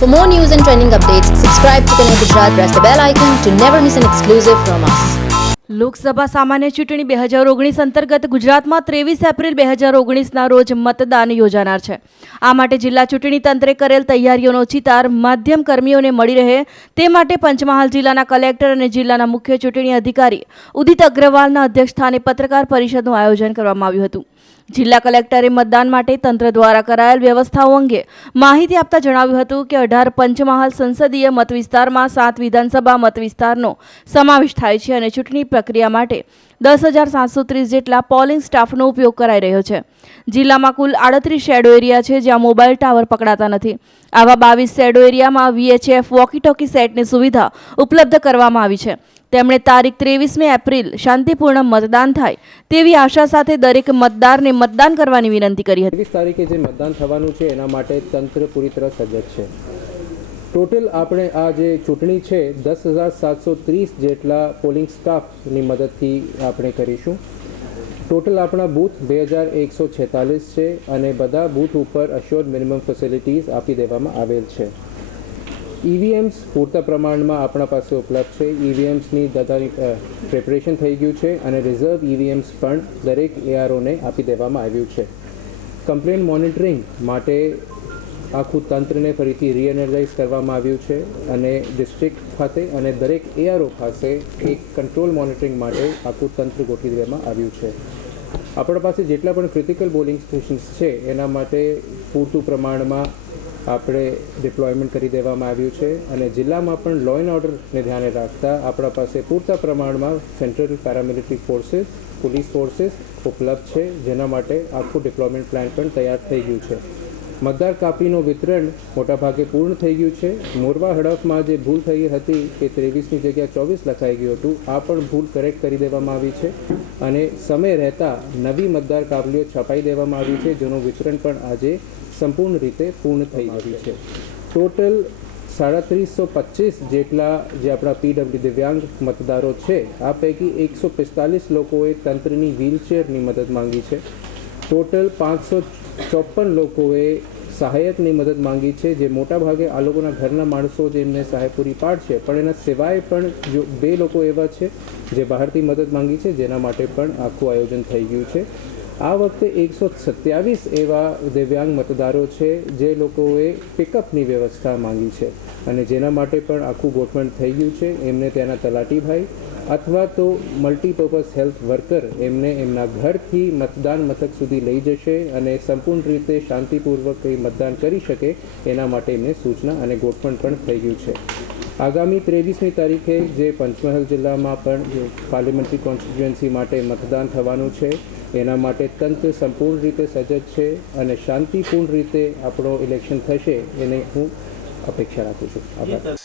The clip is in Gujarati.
For more news and trending updates, subscribe to Connect Gujarat, press the bell icon to never miss an exclusive from us. Lok Sabha સામાન્ય ચૂંટણી બે હજાર ઓગણીસ અંતર્ગત ગુજરાતમાં ત્રેવીસ એપ્રિલ બે હજાર ઓગણીસના રોજ મતદાન યોજાનાર છે આ માટે જિલ્લા ચૂંટણી તંત્રે કરેલ તૈયારીઓનો ચિતાર માધ્યમ કર્મીઓને મળી રહે તે માટે પંચમહાલ જિલ્લાના કલેક્ટર અને જિલ્લાના મુખ્ય ચૂંટણી અધિકારી ઉદિત અગ્રવાલના અધ્યક્ષસ્થાને પત્રકાર પરિષદનું આયોજન કરવામાં આવ્યું હતું જિલ્લા કલેક્ટરે મતદાન માટે તંત્ર દ્વારા કરાયેલ વ્યવસ્થાઓ અંગે માહિતી આપતા જણાવ્યું હતું કે અઢાર પંચમહાલ સંસદીય મતવિસ્તારમાં સાત વિધાનસભા મતવિસ્તારનો સમાવેશ થાય છે અને ચૂંટણી પ્રક્રિયા માટે દસ હજાર સાતસો ત્રીસ જેટલા પોલિંગ સ્ટાફનો ઉપયોગ કરાઈ રહ્યો છે. જિલ્લામાં કુલ આડત્રીસ શેડો એરિયા છે જ્યાં મોબાઈલ ટાવર પકડાતા નથી. આવા બાવીસ શેડો એરિયામાં વીએચએફ વોકી ટોકી સેટની સુવિધા ઉપલબ્ધ કરવામાં આવી છે. તેમણે તારીખ ત્રેવીસમી એપ્રિલ શાંતિપૂર્ણ મતદાન થાય તેવી આશા સાથે દરેક મતદારને મતદાન કરવાની વિનંતી કરી હતી. ત્રેવીસ તારીખે જે મતદાન થવાનું છે, એના માટે તંત્ર પૂરી તરફ સજ્જ છે. ટોટલ આપણે આ જે ચૂંટણી છે, દસ હજાર સાતસો ત્રીસ જેટલા પોલિંગ સ્ટાફની મદદથી આપણે કરીશું. ટોટલ આપણા બૂથ બે હજાર એકસો છેતાલીસ છે અને બધા બૂથ ઉપર અશ્યોર્ડ મિનિમમ ફેસિલિટીઝ આપી દેવામાં આવેલ છે. ઈવીએમ્સ પૂરતા પ્રમાણમાં આપણા પાસે ઉપલબ્ધ છે. ઈવીએમ્સની બધાની પ્રિપરેશન થઈ ગયું છે અને રિઝર્વ ઈવીએમ્સ પણ દરેક એઆરઓને આપી દેવામાં આવ્યું છે. કમ્પ્લેન મોનિટરિંગ માટે આખું તંત્રને ફરીથી રીએનર્જાઇઝ કરવામાં આવ્યું છે અને ડિસ્ટ્રિક્ટ ખાતે અને દરેક એઆરઓ પાસે એક કંટ્રોલ મોનિટરિંગ માટે આખું તંત્ર ગોઠવી દેવામાં આવ્યું છે. આપણા પાસે જેટલા પણ ક્રિટિકલ બોલિંગ સ્ટેશન્સ છે, એના માટે પૂરતું પ્રમાણમાં આપણે ડિપ્લોયમેન્ટ કરી દેવામાં આવ્યું છે અને જિલ્લામાં પણ લો એન્ડ ઓર્ડરને ધ્યાને રાખતા આપણા પાસે પૂરતા પ્રમાણમાં central paramilitary forces police forces ઉપલબ્ધ છે, જેના માટે આખું ડિપ્લોયમેન્ટ પ્લાન પણ તૈયાર થઈ ગયું છે. મતદાર કાપીનું વિતરણ મોટાભાગે પૂર્ણ થઈ ગયું છે. મોરવા હડફમાં જે ભૂલ થઈ હતી કે ત્રેવીસની જગ્યા ચોવીસ લખાઈ ગયું હતું, આ પણ ભૂલ કરેક્ટ કરી દેવામાં આવી છે અને સમય રહેતા નવી મતદાર કાપલીઓ છપાઈ દેવામાં આવી છે, જેનું વિતરણ પણ આજે સંપૂર્ણ રીતે પૂર્ણ થઈ ગયું છે. ટોટલ સાડત્રીસો પચીસ જેટલા જે આપણા પીડબ્લ્યુ દિવ્યાંગ મતદારો છે, આ પૈકી એકસો પિસ્તાલીસ લોકોએ તંત્રની વ્હીલચેરની મદદ માંગી છે. ટોટલ પાંચસો ચોપન લોકોએ સહાયકની મદદ માંગી છે, જે મોટાભાગે આ લોકોના ઘરના માણસો જેમને સહાય પૂરી પાડશે. પણ એના સિવાય પણ જો બે લોકો એવા છે, જે બહારથી મદદ માંગી છે, જેના માટે પણ આખું આયોજન થઈ ગયું છે. આ વખતે એકસો સત્યાવીસ એવા દિવ્યાંગ મતદારો છે, જે લોકોએ પિકઅપની વ્યવસ્થા માંગી છે. અને જેના માટે પણ આખું ગોઠવણ થઈ ગયું છે. એમને ત્યાંના તલાટીભાઈ અથવા તો મલ્ટીપર્પઝ હેલ્થ વર્કર એમને એમના ઘરથી મતદાન મથક સુધી લઈ જશે અને સંપૂર્ણ રીતે શાંતિપૂર્વક એ મતદાન કરી શકે એના માટે એમને સૂચના અને ગોઠવણ પણ થઈ ગયું છે. આગામી ત્રેવીસમી તારીખે જે પંચમહાલ જિલ્લામાં પણ પાર્લિમેન્ટરી કોન્સ્ટિટ્યુએન્સી માટે મતદાન થવાનું છે, એના માટે તંત્ર સંપૂર્ણ રીતે સજ્જ છે અને શાંતિપૂર્ણ રીતે આપણો ઇલેક્શન થશે એને હું અપેક્ષા રાખું છું. આભાર.